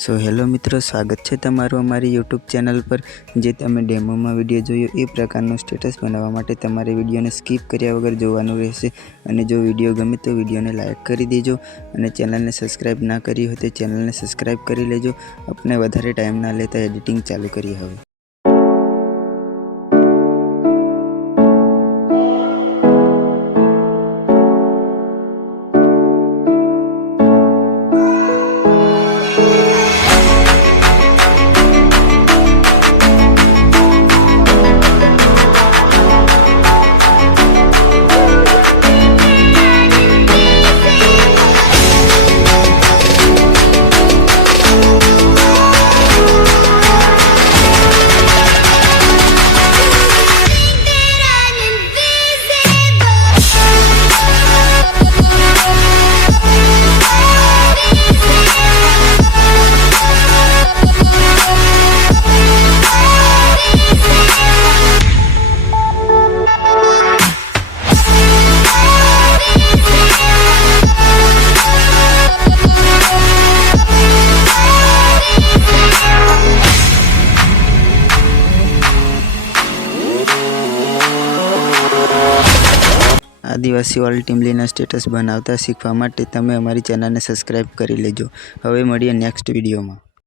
So hello मित्रों, स्वागत है तमारू अमारी यूट्यूब चैनल पर। जे तमे डेमो में विडियो जोयो ए प्रकारनो स्टेटस बनावा माटे तमारे विडियो ने स्कीप कर्या वगर जोवानुं रहेशे। अने जो विडियो गमे तो विडियो ने लाइक करी देजो अने चेनल ने सब्सक्राइब ना करी हो तो चेनल ने सब्सक्राइब करी लेजो। अपने वधारे टाइम ना लेता एडिटिंग चालू करी हवे। आदिवासी वाली टीमलीना स्टेटस बनावता शीखवा माटे तमे अमारी चेनल ने सब्सक्राइब करी लेजो। हवे मळीए नेक्स्ट विडियो में।